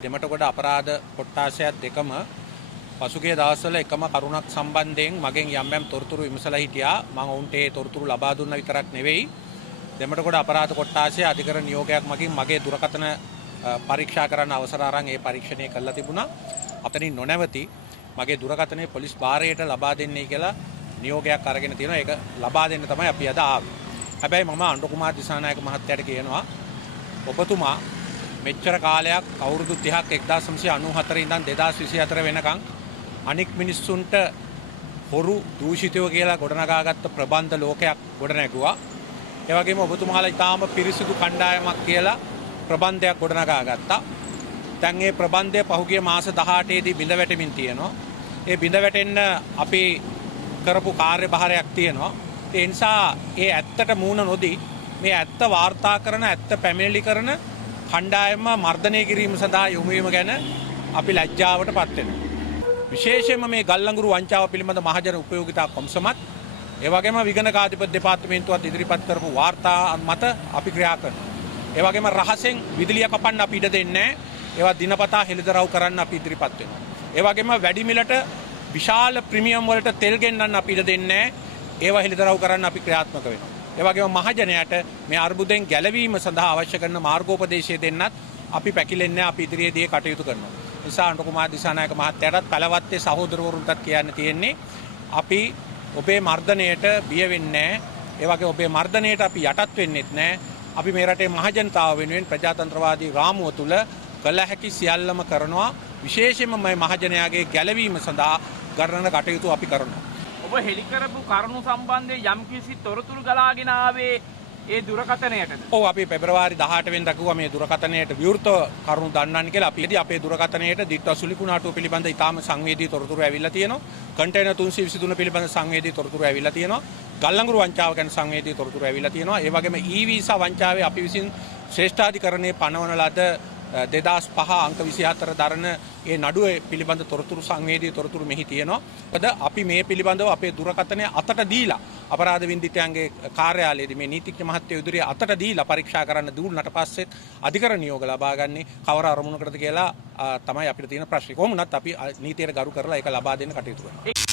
දෙමටගොඩ අපරාධ කොට්ටාසයක් දෙකම පසුගිය දවස්වල එකම කරුණක් සම්බන්ධයෙන් මගෙන් යම් යම් තොරතුරු විමසලා හිටියා. මම ඔවුන්ට ඒ තොරතුරු ලබා දුන්න විතරක් නෙවෙයි. දෙමටගොඩ අපරාධ කොට්ටාසයේ අධිකරණ නියෝගයක් මගින් මගේ දුරකථන පරීක්ෂා කරන්න අවසර අරන් ඒ පරීක්ෂණය කළා තිබුණා. අතනින් නොනැවති මගේ දුරකථනයේ පොලිස් භාරයට ලබා දෙන්නයි කියලා නියෝගයක් අරගෙන තියෙනවා. ඒක ලබා දෙන්න තමයි අපි අද ආවේ. හැබැයි මම අනුර කුමාර දිසානායක මහත්තයාට කියනවා ඔබතුමා මෙච්චර කාලයක් අවුරුදු 30ක් 1994 ඉඳන් 2024 වෙනකන් අනික් මිනිස්සුන්ට හොරු දූෂිතව කියලා ගොඩනගාගත්ත ප්‍රබන්ධ ලෝකයක් ගොඩනැගුවා. ඒ වගේම ඔබතුමාලා ඊටාම පිරිසිදු කණ්ඩායමක් කියලා ප්‍රබන්ධයක් ගොඩනගා ගත්තා. දැන් මේ ප්‍රබන්ධය පහුගිය මාස 18 දී බිඳ වැටෙමින් තියෙනවා. ඒ බිඳ වැටෙන්න අපි කරපු කාර්යභාරයක් තියෙනවා. ඒ නිසා ඒ ඇත්තට මූණ නොදී මේ ඇත්ත වාර්තා කරන ඇත්ත පැමිණිලි කරන කණ්ඩායම මර්ධනය කිරීම සඳහා යොමු වීම ගැන අපි ලැජ්ජාවට පත් වෙනවා. විශේෂයෙන්ම මේ ගල්ලංගුරු වංචාව පිළිබඳ මහජන උපයෝගිතා කොමිසමත් ඒ වගේම විගණකාධිපති දෙපාර්තමේන්තුවත් ඉදිරිපත් කරපු වාර්තා මත අපි ක්‍රියා කරනවා. ඒ වගේම රහසෙන් විදුලිය කපන්න අපි ඉඩ දෙන්නේ නැහැ. ඒවා දිනපතා හෙළිදරව් කරන්න අපි ඉදිරිපත් වෙනවා. ඒ වගේම වැඩි මිලට විශාල ප්‍රීමියම් වලට තෙල් ගෙන්නන්න අපි ඉඩ දෙන්නේ නැහැ. ඒවා හෙළිදරව් කරන්න අපි ක්‍රියාත්මක වෙනවා. ඒ වගේම මහජනයාට මේ අර්බුදයෙන් ගැලවීම සඳහා අවශ්‍ය කරන මාර්ගෝපදේශය දෙන්නත් අපි පැකිලෙන්නේ අපි ඉදිරියේදී කටයුතු කරනවා. නිසා අනුර කුමාර දිසානායක මහත්තයාටත් පළවත්තේ සහෝදරවරුන්ටත් කියන්න තියෙන්නේ අපි ඔබේ මර්ධනයට බිය වෙන්නේ නැහැ. ඒ වගේ ඔබේ මර්ධනයට අපි යටත් වෙන්නෙත් නැහැ. අපි මේ රටේ මහජනතාව වෙනුවෙන් ප්‍රජාතන්ත්‍රවාදී රාමුව තුල කළ හැකි සියල්ලම කරනවා. විශේෂයෙන්ම මේ මහජනයාගේ ගැලවීම සඳහා ගණන කටයුතු අපි කරනවා. ඔබ හෙළි කරපු කරුණු සම්බන්ධයෙන් යම්කිසි තොරතුරු ගලාගෙන ආවේ ඒ දුරකථනයටද? ඔව් අපි පෙබරවාරි 18 වෙනිදා කිව්වා මේ දුරකථනයට විවෘතව කරුණු දන්නන්න කියලා. අපි අපේ දුරකථනයට දිට්ඨ සුලිකුණාටුව පිළිබඳ ඉතාම සංවේදී තොරතුරු ඇවිල්ලා තියෙනවා. කන්ටේනර් 323 පිළිබඳ සංවේදී තොරතුරු ඇවිල්ලා තියෙනවා. ගල්ලංගුරු වංචාව ගැන සංවේදී තොරතුරු ඇවිල්ලා තියෙනවා. ඒ වගේම ඊ-වීසා වංචාවේ අපි විසින් ශ්‍රේෂ්ඨාධිකරණයේ පනවන ලද 2005 අංක 24 දරන ඒ නඩුවේ පිළිබඳ තොරතුරු සංවේදී තොරතුරු මෙහි තියෙනවා. මොකද අපි මේ පිළිබඳව අපේ දුරකථනය අතට දීලා අපරාධ වින්දිතයන්ගේ කාර්යාලයේදී මේ නීතිඥ මහත්තයෝ ඉදිරියේ අතට දීලා පරීක්ෂා කරන්න දුන්නාට පස්සෙත් අධිකරණ නියෝග ලබා ගන්නේ කවර අරමුණකටද කියලා තමයි අපිට තියෙන ප්‍රශ්නේ. කොහොමුණත් අපි නීතියට ගරු කරලා ඒක ලබා දෙන්න කටයුතු කරනවා.